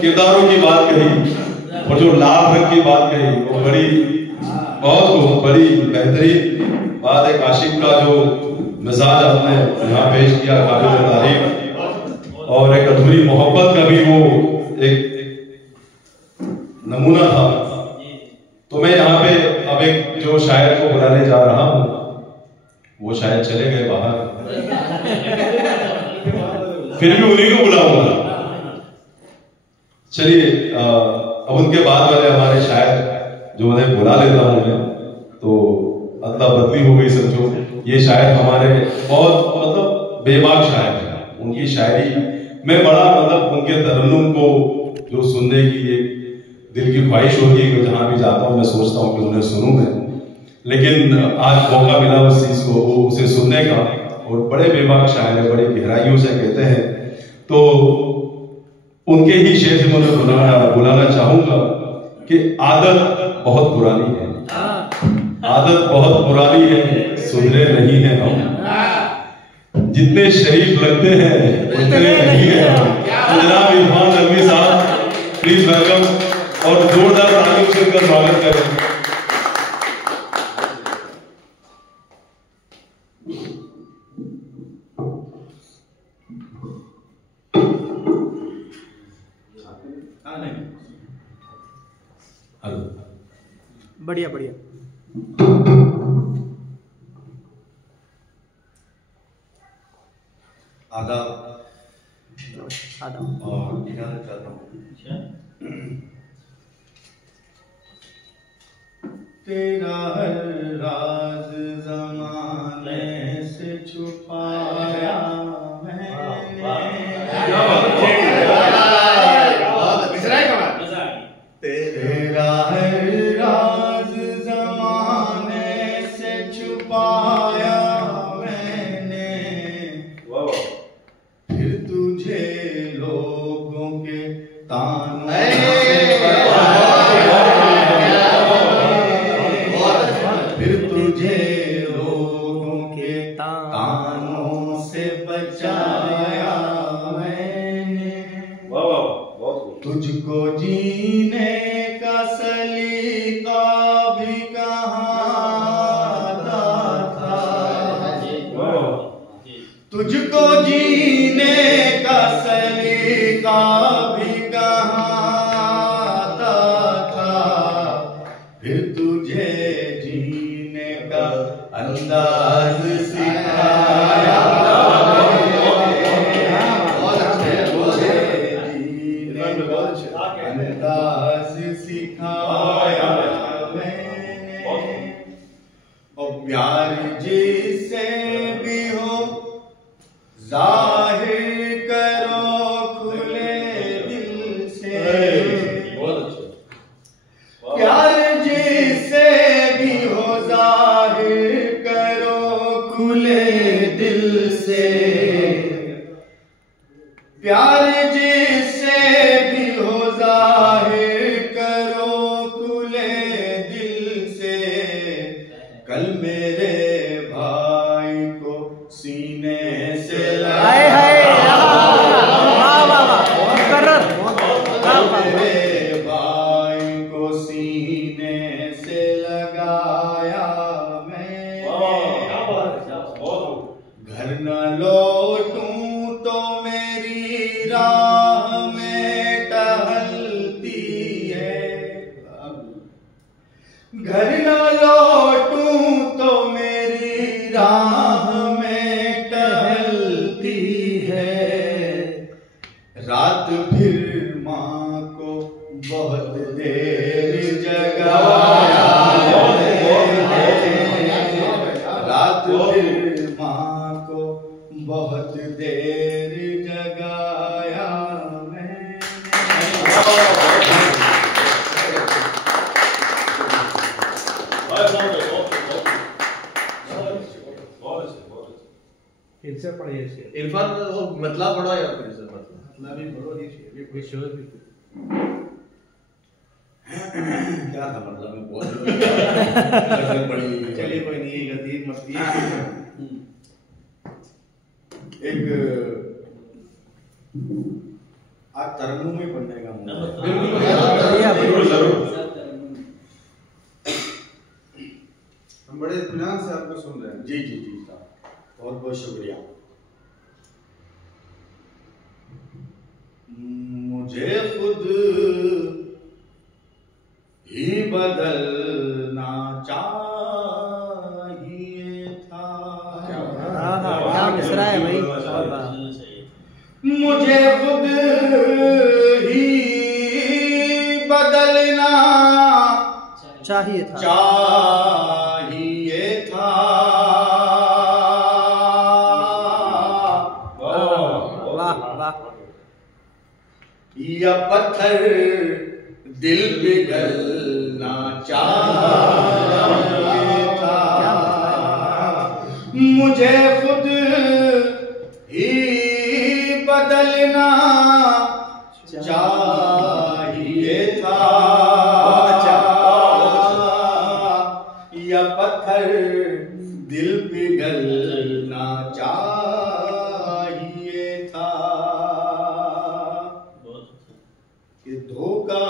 किरदारों की बात कही और जो लाल रंग की बात कही वो बड़ी बहुत बड़ी बेहतरीन बात है। आशिक का जो मिजाज आपने यहाँ पेश किया काबिल तारीफ, और एक अधूरी मोहब्बत का भी वो एक नमूना था। तो मैं यहाँ पे अब एक जो शायर को बुलाने जा रहा हूँ, वो शायद चले गए बाहर, फिर भी उन्हीं को बुलाऊंगा। चलिए अब उनके बाद वाले हमारे शायर जो उन्हें बुला लेता हूँ मैं, तो अदला बदली हो गई समझो। ये शायर हमारे बहुत मतलब बेबाक शायर है। उनकी शायरी में बड़ा मतलब उनके तरन्नुम को जो सुनने की एक दिल की ख्वाहिश होती है कि जहां भी जाता हूँ मैं सोचता हूँ कि उन्हें सुनूं मैं, लेकिन आज मौका मिला उस चीज को उसे सुनने का। और बड़े बेबाक शायर है, बड़ी गहराइयों से कहते हैं। तो उनके ही शेर से मुझे बुलाना चाहूंगा कि आदत बहुत पुरानी है, आदत बहुत पुरानी है, सुधरे नहीं है हम, जितने शरीफ लगते हैं उतने नहीं है हम। तो जनाब इरफान नकवी साहब प्लीज वेलकम, और जोरदार तालियों से उनका स्वागत करें। बढ़िया बढ़िया। आदाब आदाब। और इजाजत चाहता हूँ। तेरा हर राज जमाने से छुपाया तेरा हर राज जमाने से छुपाया मैंने, फिर तुझे लोगों के तानों से बचाया, फिर तुझे लोगों के तानों से बचाया मैंने। तुझको जीने का सलीका भी कहाँ था, तुझको जीने का सलीका भी कहाँ था, फिर तुझे जीने का अंदाज सिखाया, अंदाज सिखाया मैंने। और प्यार जिससे भी हो जाहिर करो खुले दिल से, प्यार जिससे भी हो जाहिर करो खुले दिल से, प्यार जिससे भी हो जाहिर करो खुले दिल से। कल मेरे भाई को सीने से लगाया, मेरे भाई को सीने से लगाया मैंने। घर न लौटूं तो मेरी राह में टहलती है, घर न लौटूं तो मेरी राह में टहलती है। रात फिर माँ को बहुत देर जगाया, रात फिर माँ को बहुत देर जगाया मैंने। इनसे पढ़िए इरफान मतलब पढ़ो यार, फिर से मतलब भी पढ़ो ये कोई शोर भी क्या था मतलब मैं बोल चलिए कोई नहीं, ये गलती मत एक आज तरन्नुम में पढ़ने का मन है। जरूर जरूर। हम बड़े इत्मीनान से आपको सुन रहे हैं। जी जी जी साहब, बहुत बहुत शुक्रिया। मुझे खुद ही बदलना चाहिए था। क्या मिसरा है भाई। मुझे खुद ही बदलना चाहिए था। चाहिए था। वाह वाह। या पत्थर दिल पिघलना चाहिए था। मुझे खुद ही बदलना चाहिए था। या पत्थर दिल पिघलना चाहिए था। ये धोखा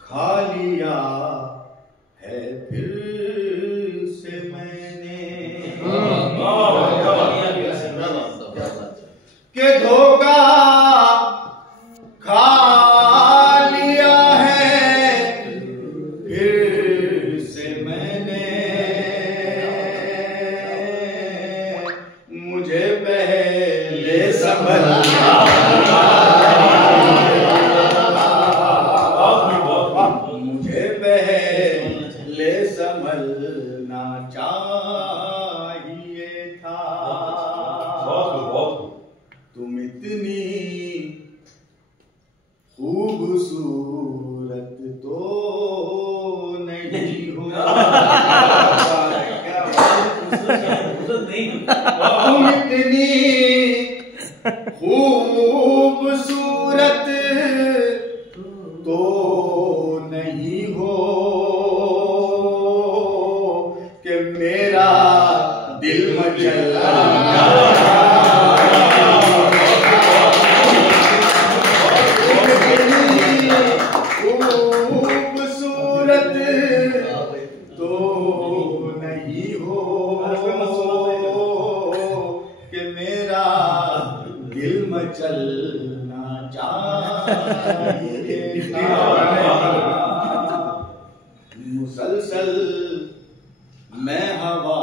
खा लिया है फिर से मैंने। कि धोखा खा लिया है फिर से मैंने। मुझे पहले समझना मुझे पहले संभलना चाहिए था। तुम इतनी खूबसूरत तो नहीं हो। तुम इतनी खूबसूरत तो नहीं हो कि मेरा दिल मचला। खूबसूरत तो नहीं हो कि मेरा दिल मचलना चाहिए। मुसलसल मैं हवा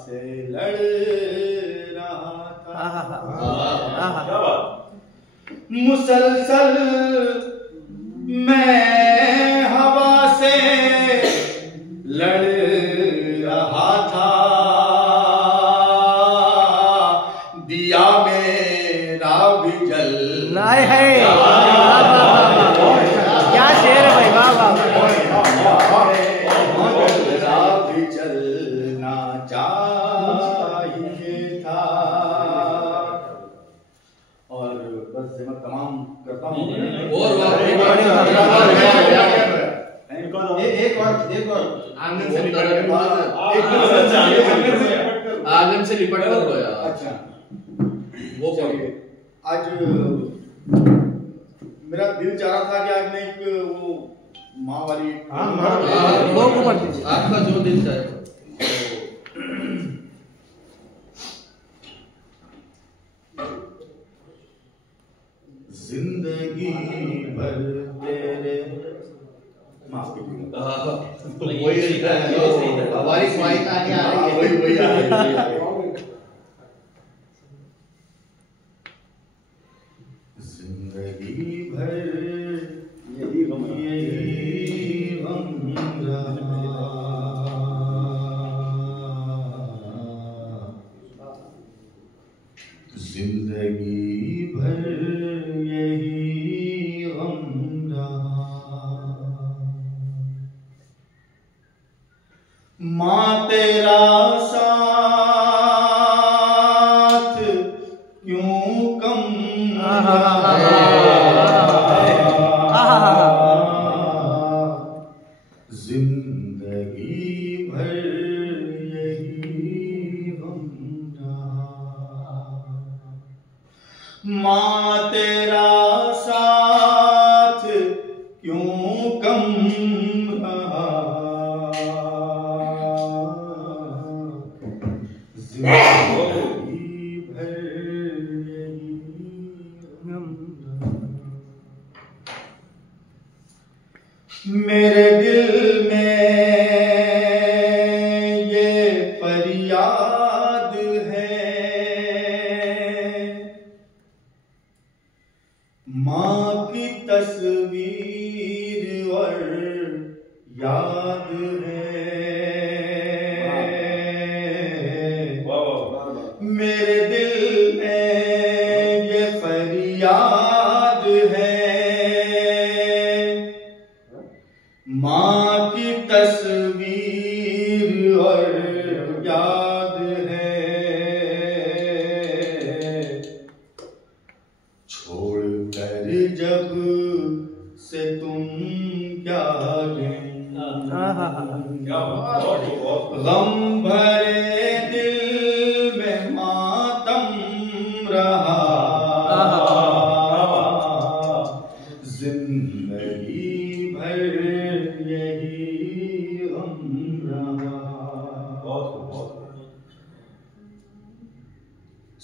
से लड़ रहा था। मुसलसल मैं हवा से लड़ रहा था। दिया मेरा भी जल लाए है। क्या शेर है भाई। वाह वाह। मेरा भी चलना चाहिए था। और बस मैं तमाम करता हूँ। एक और आंगन से लिपट आंगन से लिपट कर लो यार। अच्छा वो चलिए। आज मेरा दिल चाह रहा था कि आज मैं एक वो माँ वाली वो ऊपर दीजिए। आपका जो दिल चाहे। जिंदगी भर तेरे माफ कीजिएगा। वही रहता है हमारी ख्वाहिश आगे आ रही है। वही आ रही है। जिंदगी भर यही गम रहा। जिंदगी भर यही गम रहा। माँ तेरा साथ क्यों कम जिंदगी मेरे दिल में ये फरियाद है, माँ की तस्वीर और याद है। मेरे दिल में ये फरियाद है, माँ की तस्वीर और याद है। छोड़कर जब से तुम क्या गए, गम भरे दिल में मातम रहा, जिंदगी भर यही गम रहा।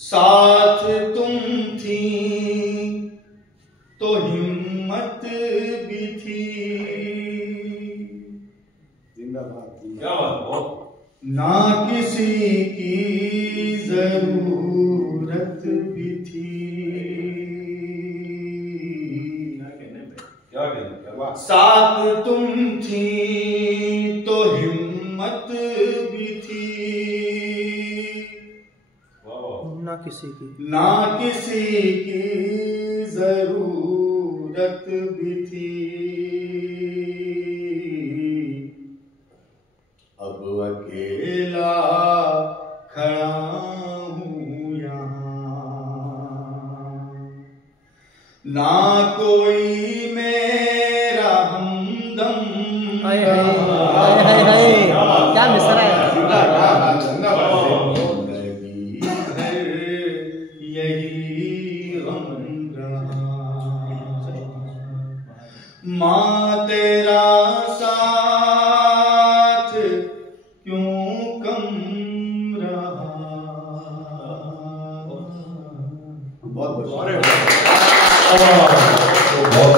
साथ तुम थी तो हिम्मत भी थी, ना किसी की जरूरत भी थी। साथ तुम थी तो हिम्मत भी थी, ना किसी की जरूरत भी थी। अब अकेला खड़ा हूँ यहाँ, ना कोई मेरा हमदम। हाय हाय हाय हाय हाय, क्या मिसरा है। माँ तेरा साथ क्यों कम रहा। बहुत